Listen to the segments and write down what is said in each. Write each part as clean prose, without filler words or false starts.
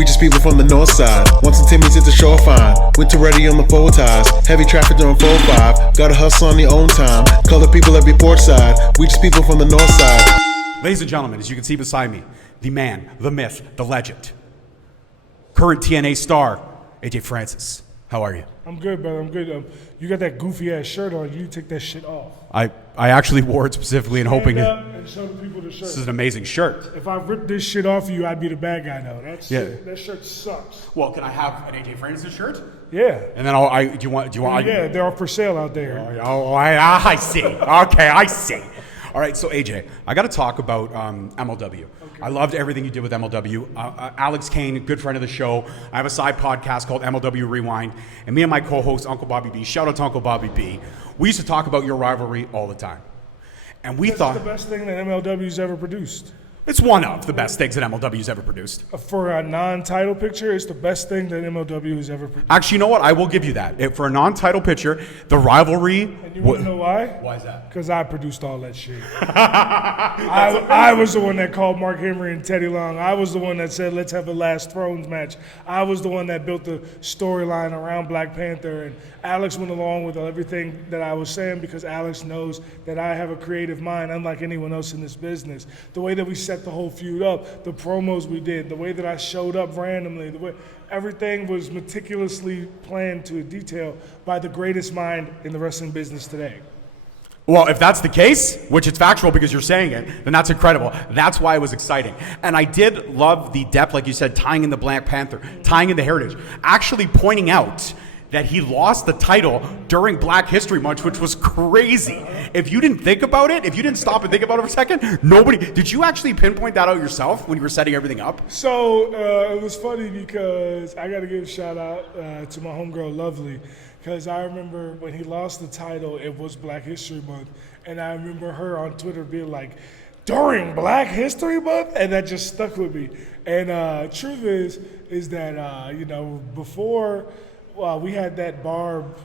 We just people from the north side. Once and Timmy's at the shore fine. Winter ready on the four ties. Heavy traffic during 4-5. Gotta hustle on your own time. Color people every port side. We just people from the north side. Ladies and gentlemen, as you can see beside me, the man, the myth, the legend, current TNA star, AJ Francis. How are you? I'm good, brother. I'm good. You got that goofy ass shirt on. You take that shit off. I actually wore it specifically and hoping Stand up and show the people the shirt. This is an amazing shirt. If I ripped this shit off of you, I'd be the bad guy though. That shirt sucks. Well, can I have an AJ Francis shirt? Yeah. And then do you want? Yeah, they're all for sale out there. Oh, I see. Okay, I see. All right, so AJ, I got to talk about MLW. Okay. I loved everything you did with MLW. Alex Kane, a good friend of the show. I have a side podcast called MLW Rewind, and me and my co-host, Uncle Bobby B, shout out to Uncle Bobby B, we used to talk about your rivalry all the time. And we thought it's the best thing that MLW's ever produced. It's one of the best things that MLW's ever produced. For a non-title picture, it's the best thing that MLW has ever produced. Actually, you know what? I will give you that. For a non-title picture, the rivalry... And you want to know why? Why is that? Because I produced all that shit. I was the one that called Mark Henry and Teddy Long. I was the one that said, let's have a Last Thrones match. I was the one that built the storyline around Black Panther. And Alex went along with everything that I was saying because Alex knows that I have a creative mind, unlike anyone else in this business. The way that we set the whole feud up, the promos we did, the way that I showed up randomly, the way everything was meticulously planned to a detail by the greatest mind in the wrestling business today. Well, if that's the case, which it's factual because you're saying it, then that's incredible. That's why it was exciting. And I did love the depth, like you said, tying in the Black Panther, tying in the heritage, actually pointing out that he lost the title during Black History Month, which was crazy. If you didn't think about it, if you didn't stop and think about it for a second, did you actually pinpoint that out yourself when you were setting everything up? So it was funny because I got to give a shout out to my homegirl Lovely, because I remember when he lost the title, it was Black History Month, and I remember her on Twitter being like, during Black History Month? And that just stuck with me. And truth is that, before... Well, we had that Barb,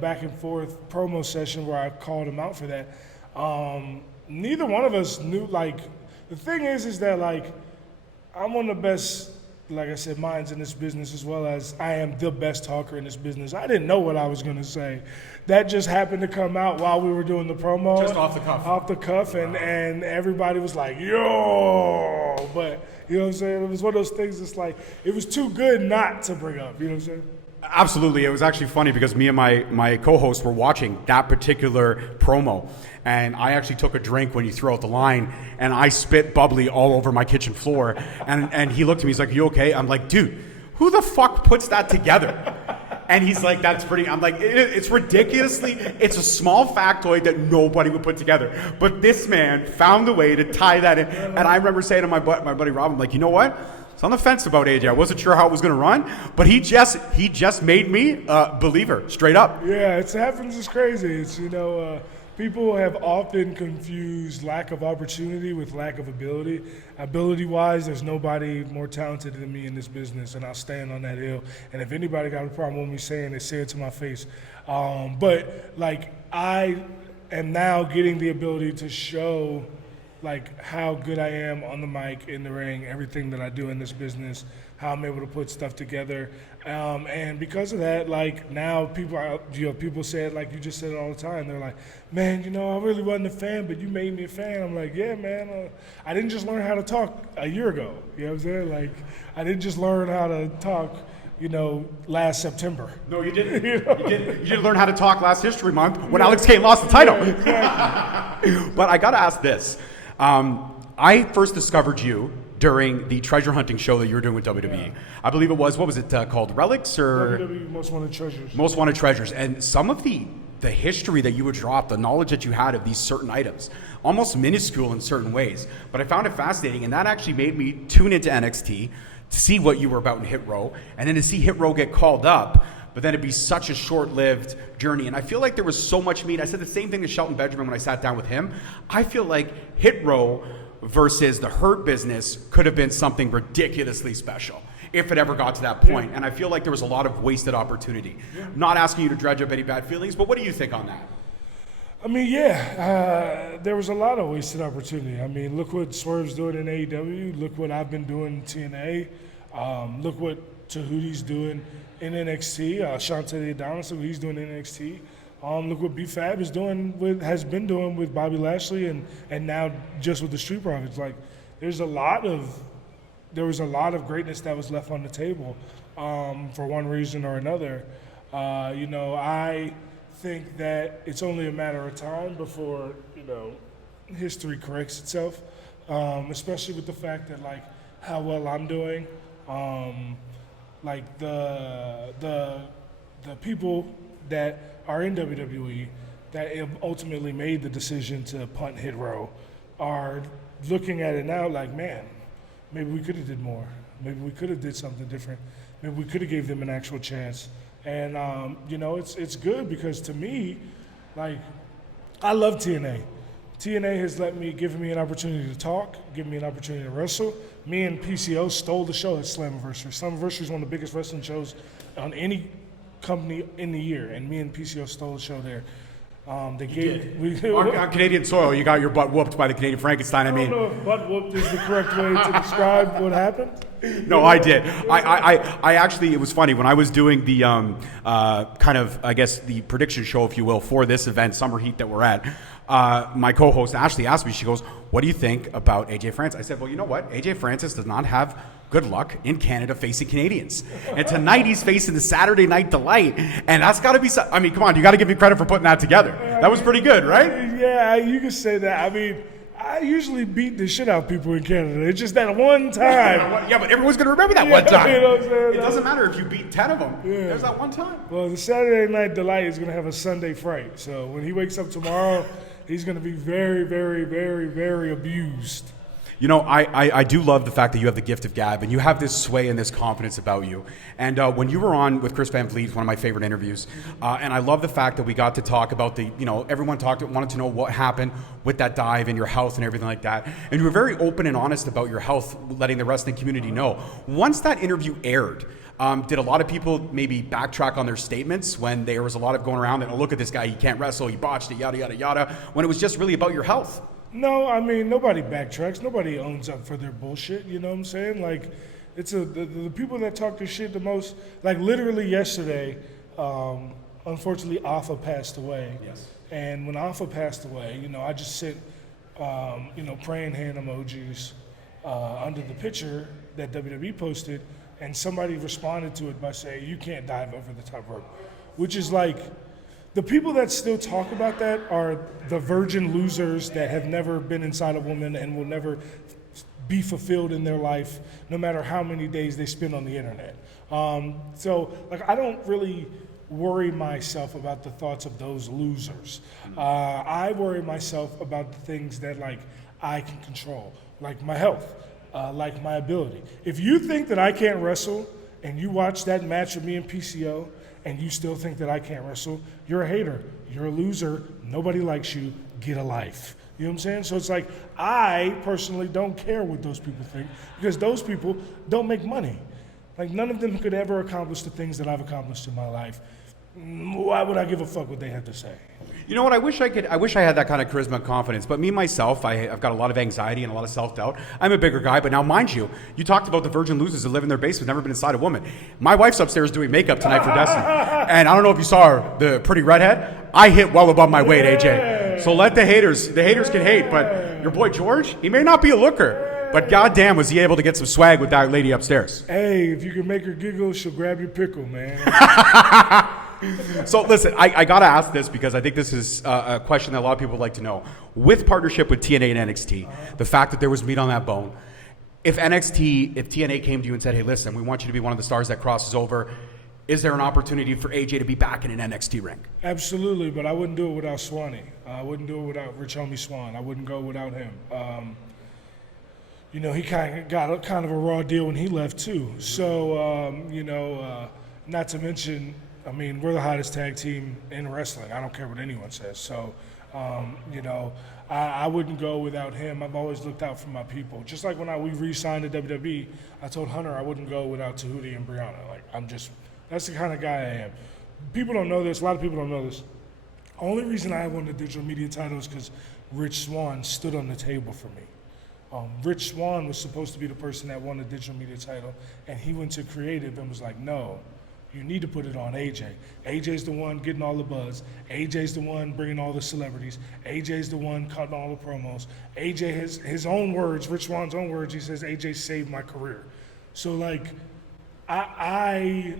back and forth promo session where I called him out for that. Neither one of us knew, the thing is that, I'm one of the best, like I said, minds in this business, as well as I am the best talker in this business. I didn't know what I was going to say. That just happened to come out while we were doing the promo. Just off the cuff. Off the cuff, and everybody was like, yo! But, you know what I'm saying? It was one of those things that's like, it was too good not to bring up, you know what I'm saying? Absolutely. It was actually funny because me and my co-host were watching that particular promo, and I actually took a drink when you threw out the line, and I spit bubbly all over my kitchen floor, and he looked at me, he's like, you okay? I'm like, dude, who the fuck puts that together? And he's like, that's pretty, I'm like, it's it's a small factoid that nobody would put together, but this man found a way to tie that in. And I remember saying to my buddy Rob, I'm like, you know what? I was on the fence about AJ. I wasn't sure how it was going to run, but he just made me a believer, straight up. Yeah, it happens. It's crazy. It's, people have often confused lack of opportunity with lack of ability. Ability-wise, there's nobody more talented than me in this business, and I'll stand on that hill. And if anybody got a problem with me saying it, say it to my face. But I am now getting the ability to show how good I am on the mic, in the ring, everything that I do in this business, how I'm able to put stuff together. And because of that, now people say it like you just said it all the time. They're like, man, I really wasn't a fan, but you made me a fan. I'm like, yeah, man, I didn't just learn how to talk a year ago. You know what I'm saying? I didn't just learn how to talk, last September. No, you didn't. You didn't learn how to talk last History Month when Alex Kane lost the title. Yeah, exactly. But I got to ask this. I first discovered you during the treasure hunting show that you were doing with WWE. Yeah. I believe it was, what was it called? Relics or? WWE Most Wanted Treasures. Most Wanted Treasures. And some of the history that you would drop, the knowledge that you had of these certain items, almost minuscule in certain ways. But I found it fascinating, and that actually made me tune into NXT to see what you were about in Hit Row, and then to see Hit Row get called up, but then it'd be such a short-lived journey. And I feel like there was so much meat. I said the same thing to Shelton Benjamin when I sat down with him. I feel like Hit Row versus the Hurt Business could have been something ridiculously special if it ever got to that point. And I feel like there was a lot of wasted opportunity. Yeah. Not asking you to dredge up any bad feelings, but what do you think on that? I mean, there was a lot of wasted opportunity. I mean, look what Swerve's doing in AEW. Look what I've been doing in TNA. Look what Tahuti's doing in NXT. Shante Adonis, look what he's doing in NXT. Look what B-Fab has been doing with Bobby Lashley and now just with the Street Profits. Like, there was a lot of greatness that was left on the table for one reason or another. I think that it's only a matter of time before, history corrects itself, especially with the fact that, like, how well I'm doing. Like, the people that are in WWE that have ultimately made the decision to punt Hit Row are looking at it now like, man, maybe we could have did more. Maybe we could have did something different. Maybe we could have gave them an actual chance. And, it's good because to me, like, I love TNA. TNA has given me an opportunity to talk, given me an opportunity to wrestle. Me and PCO stole the show at Slammiversary. Slammiversary is one of the biggest wrestling shows on any company in the year, and me and PCO stole the show there. On Canadian soil, you got your butt whooped by the Canadian Frankenstein. I don't know if butt whooped is the correct way to describe what happened. No, I did. I actually, it was funny when I was doing the kind of, I guess, the prediction show, if you will, for this event, Summer Heat that we're at. My co-host Ashley asked me, she goes, "What do you think about AJ Francis?" I said, "Well, you know what? AJ Francis does not have good luck in Canada facing Canadians. And tonight he's facing the Saturday Night Delight, and that's got to be. I mean, come on, you got to give me credit for putting that together. That was pretty good, right?" Yeah, you can say that. I mean, I usually beat the shit out of people in Canada. It's just that one time. Yeah, but everyone's going to remember that one time. You know what I'm saying? It doesn't matter if you beat 10 of them. Yeah. There's that one time. Well, the Saturday Night Delight is going to have a Sunday fright. So when he wakes up tomorrow, he's going to be very, very, very, very abused. You know, I do love the fact that you have the gift of gab and you have this sway and this confidence about you. And when you were on with Chris Van Vliet, one of my favorite interviews, and I love the fact that we got to talk about everyone wanted to know what happened with that dive and your health and everything like that. And you were very open and honest about your health, letting the wrestling community know. Once that interview aired, did a lot of people maybe backtrack on their statements when there was a lot of going around that, oh, look at this guy, he can't wrestle, he botched it, yada, yada, yada, when it was just really about your health? No, I mean, nobody backtracks. Nobody owns up for their bullshit, you know what I'm saying? Like, it's the people that talk their shit the most, like literally yesterday, unfortunately, Alpha passed away. Yes. And when Alpha passed away, I just sent, praying hand emojis under the picture that WWE posted, and somebody responded to it by saying, "You can't dive over the top rope," which is like, the people that still talk about that are the virgin losers that have never been inside a woman and will never be fulfilled in their life, no matter how many days they spend on the internet. So, I don't really worry myself about the thoughts of those losers. I worry myself about the things that, I can control, like my health, like my ability. If you think that I can't wrestle and you watch that match with me and PCO, and you still think that I can't wrestle, you're a hater. You're a loser. Nobody likes you. Get a life. You know what I'm saying? So it's like, I personally don't care what those people think because those people don't make money. Like, none of them could ever accomplish the things that I've accomplished in my life. Why would I give a fuck what they have to say? You know what? I wish I had that kind of charisma and confidence. But me, myself, I've got a lot of anxiety and a lot of self-doubt. I'm a bigger guy. But now, mind you, you talked about the virgin losers that live in their basement, never been inside a woman. My wife's upstairs doing makeup tonight for Destiny. And I don't know if you saw her, the pretty redhead. I hit well above my weight, AJ. So let the haters can hate. But your boy George, he may not be a looker. But goddamn, was he able to get some swag with that lady upstairs. Hey, if you can make her giggle, she'll grab your pickle, man. So listen, I got to ask this because I think this is a question that a lot of people would like to know. With partnership with TNA and NXT, the fact that there was meat on that bone, if TNA came to you and said, hey, listen, we want you to be one of the stars that crosses over, is there an opportunity for AJ to be back in an NXT ring? Absolutely, but I wouldn't do it without Swanee. I wouldn't do it without Rich Homie Swan. I wouldn't go without him. He kind of got kind of a raw deal when he left too. So, not to mention, I mean, we're the hottest tag team in wrestling. I don't care what anyone says. So, I wouldn't go without him. I've always looked out for my people. Just like when we re-signed to WWE, I told Hunter I wouldn't go without Tahuti and Brianna. That's the kind of guy I am. People don't know this. A lot of people don't know this. Only reason I won the digital media title is because Rich Swann stood on the table for me. Rich Swann was supposed to be the person that won the digital media title, and he went to creative and was like, no, you need to put it on AJ. AJ's the one getting all the buzz. AJ's the one bringing all the celebrities. AJ's the one cutting all the promos. AJ has his own words, Rich Swann's own words, he says, AJ saved my career. So like, I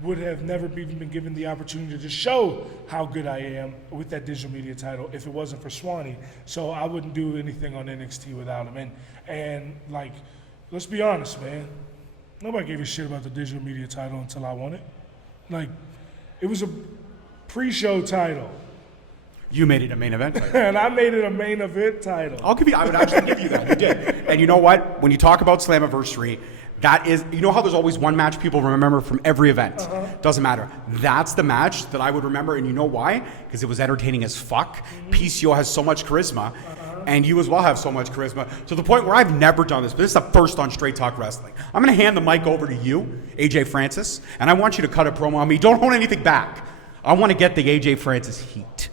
would have never even been given the opportunity to show how good I am with that digital media title if it wasn't for Swanee. So I wouldn't do anything on NXT without him. And like, let's be honest, man. Nobody gave a shit about the digital media title until I won it. Like, it was a pre-show title. You made it a main event title. And I made it a main event title. I would actually give you that. You did. And you know what? When you talk about Slammiversary, that is, you know how there's always one match people remember from every event? Doesn't matter. That's the match that I would remember, and you know why? Because it was entertaining as fuck. PCO has so much charisma, and you as well have so much charisma, to the point where I've never done this, but this is the first on Straight Talk Wrestling. I'm going to hand the mic over to you, AJ Francis, and I want you to cut a promo on me. Don't hold anything back. I want to get the AJ Francis heat.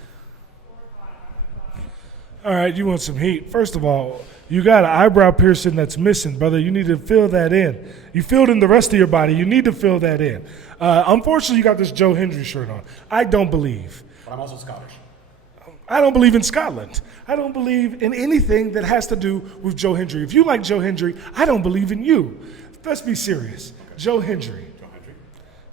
All right, you want some heat. First of all, you got an eyebrow piercing that's missing, brother. You need to fill that in. You filled in the rest of your body. You need to fill that in. Unfortunately, you got this Joe Hendry shirt on. I don't believe. But I'm also Scottish. I don't believe in Scotland. I don't believe in anything that has to do with Joe Hendry. If you like Joe Hendry, I don't believe in you. Let's be serious. Joe Hendry.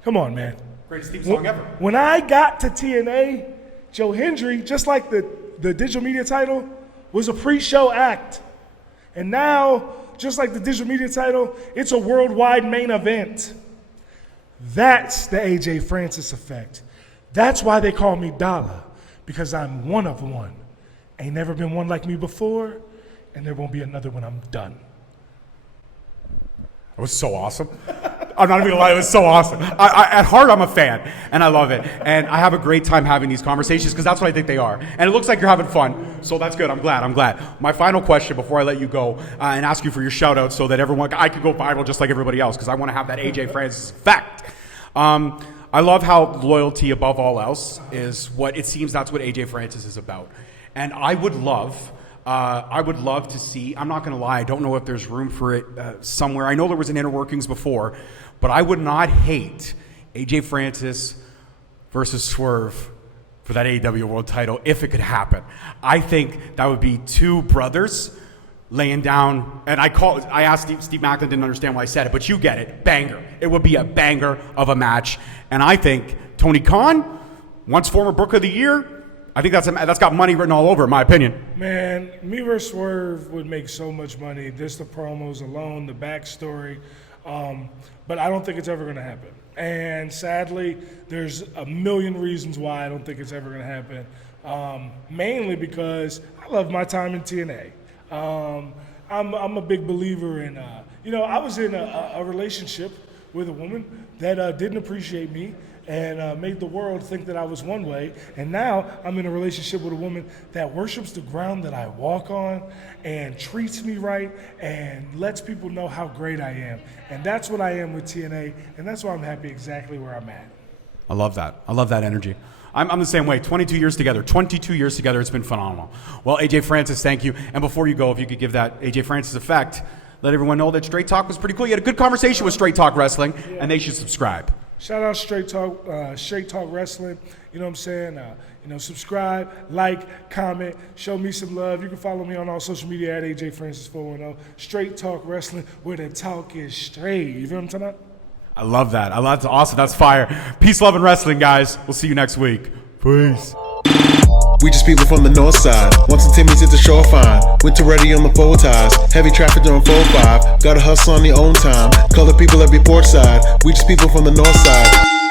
Come on, man. Greatest theme song ever. When I got to TNA, Joe Hendry, just like the digital media title, was a pre-show act. And now, just like the digital media title, it's a worldwide main event. That's the AJ Francis effect. That's why they call me Dollar, because I'm one of one. Ain't never been one like me before, and there won't be another when I'm done. It was so awesome. I'm not even gonna lie, it was so awesome. At heart, I'm a fan, and I love it. And I have a great time having these conversations, because that's what I think they are. And it looks like you're having fun, so that's good. I'm glad. My final question before I let you go and ask you for your shout out so that I could go viral just like everybody else, because I want to have that AJ Francis effect. I love how loyalty above all else is what it seems that's what AJ Francis is about. And I would love to see, I'm not going to lie, I don't know if there's room for it somewhere. I know there was an inner workings before, but I would not hate AJ Francis versus Swerve for that AEW World title if it could happen. I think that would be two brothers laying down, and I asked Steve Macklin, didn't understand why I said it, but you get it, banger. It would be a banger of a match, and I think Tony Khan, once former Book of the Year, I think that's got money written all over, in my opinion. Man, me versus Swerve would make so much money. Just the promos alone, the backstory. But I don't think it's ever going to happen. And sadly, there's a million reasons why I don't think it's ever going to happen. Mainly because I love my time in TNA. I'm a big believer in, I was in a relationship with a woman that didn't appreciate me and made the world think that I was one way. And now I'm in a relationship with a woman that worships the ground that I walk on and treats me right and lets people know how great I am. And that's what I am with TNA, and that's why I'm happy exactly where I'm at. I love that. I love that energy. I'm the same way. 22 years together. It's been phenomenal. Well, AJ Francis, thank you. And before you go, if you could give that AJ Francis effect, let everyone know that Straight Talk was pretty cool. You had a good conversation with Straight Talk Wrestling, and they should subscribe. Shout out Straight Talk Wrestling. You know what I'm saying? Subscribe, like, comment, show me some love. You can follow me on all social media at AJ Francis 410. Straight Talk Wrestling, where the talk is straight. You feel what I'm talking about? I love that. That's awesome. That's fire. Peace, love, and wrestling, guys. We'll see you next week. Peace. We just people from the north side. Once the Timmy's hit the shore fine. Winter ready on the full ties. Heavy traffic during 4-5. Gotta hustle on your own time. Color people every port side. We just people from the north side.